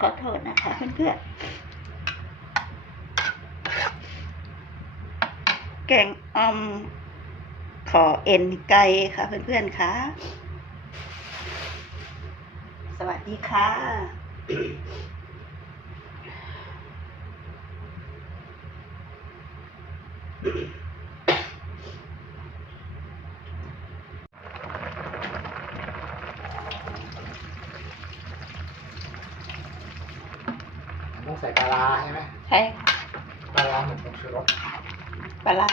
ขอโทษนะคะเพื่อนๆ แกงอ่อมขอเอ็นไก่ค่ะเพื่อนๆค่ะ สวัสดีค่ะ ต้องใส่ปลาร้าใช่ไหมใช่ค่ะปลาร้าเหมือนผงชูรสปลาร้า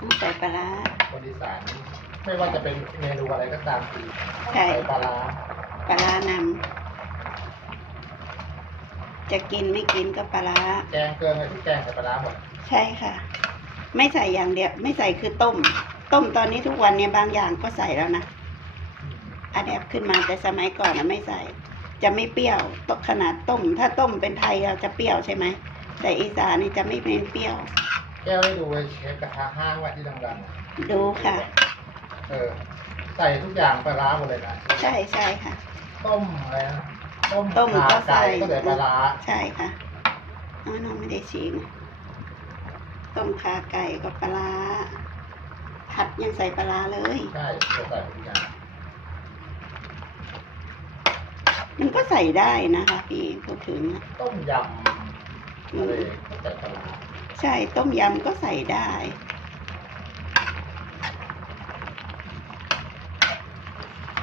ต้องใส่ปลาร้าคนอีสานไม่ว่าจะเป็นเมนูอะไรก็ตามคือใช่ใส่ปลาร้าปลาร้านำจะกินไม่กินก็ปลาร้าแกงเกลืออะไรที่แกงใส่ปลาร้าหมดใช่ค่ะ ไม่ใส่อย่างเดียว ไม่ใส่คือต้ม ต้มตอนนี้ทุกวันเนี่ยบางอย่างก็ใส่แล้วนะอันแอบขึ้นมาแต่สมัยก่อนนะไม่ใส่ จะไม่เปรี้ยวตกขนาดต้ม ถ้าต้มเป็นไทยเราจะเปรี้ยวใช่ไหมแต่อีสานนี่จะไม่เป็นเปรี้ยว แก้วได้ดูเลยเชฟกระทะห้างไว้ที่ดังๆอะดูค่ะ เออ ใส่ทุกอย่างปลาร้าหมดเลยนะใช่ใช่ค่ะ ต้มอะไรนะต้มต้มขาก็ใส่ ไก่ก็ใส่ปลาร้าใช่ค่ะน้องน้องไม่ได้ชิมต้มขาไก่กับปลาร้าผัดยังใส่ปลาร้าเลย ใช่จะใส่ทุกอย่าง มันก็ใส่ได้นะคะพี่พูดถึงอะต้มยำอะไรก็ใส่ปลาร้าใช่ต้มยำก็ใส่ได้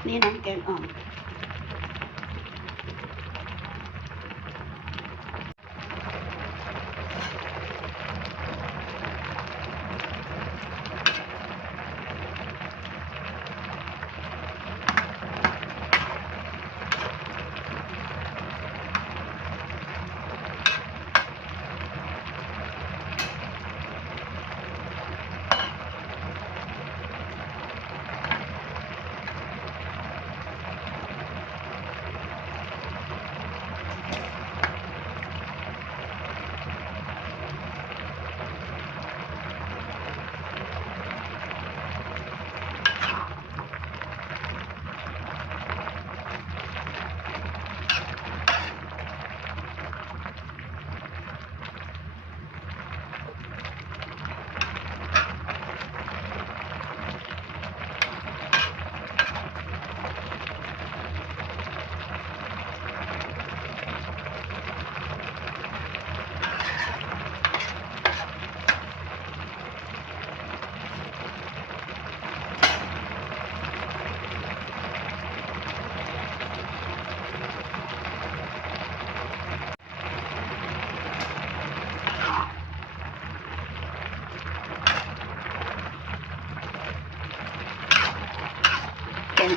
นี่น้ำแกงอ่อม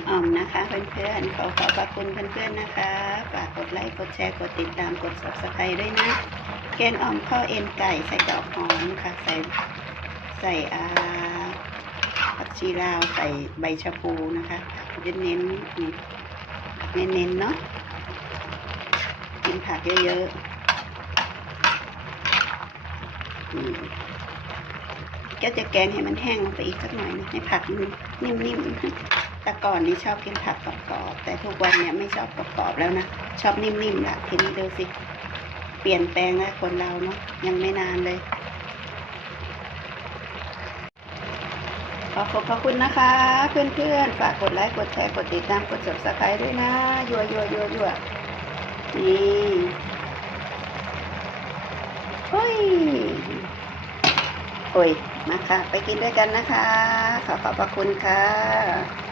อ่อมนะคะเพื่อนๆขอขอบพระคุณเพื่อนๆนะคะฝากกดไลค์กดแชร์กดติดตามกด subscribe ด้วยนะแกงอ่อมข้าวเอ็นไก่ใส่ดอกหอมค่ะใส่ใส่อาผักชีลาวใส่ใบชะพูนะคะเน้นเน้นเน้นเน้นเนาะกินผักเยอะๆอืม ก็จะแกงให้มันแห้งลงไปอีกสักหน่อยนะให้ผักมันนิ่มๆแต่ก่อนนี้ชอบกินผักกรอบๆแต่ทุกวันเนี่ยไม่ชอบกรอบๆแล้วนะ ชอบนิ่มๆละทีนี้ดูสิ เปลี่ยนแปลงแล้วคนเราเนาะยังไม่นานเลย ขอขอบพระคุณนะคะ เพื่อนๆ ฝากกดไลค์กดแชร์กดติดตามกด subscribe ด้วยนะยัวยัวยัวยัวนี่เฮ้ยโนะคะ ไปกินด้วยกันนะคะ ขอขอบพระคุณค่ะ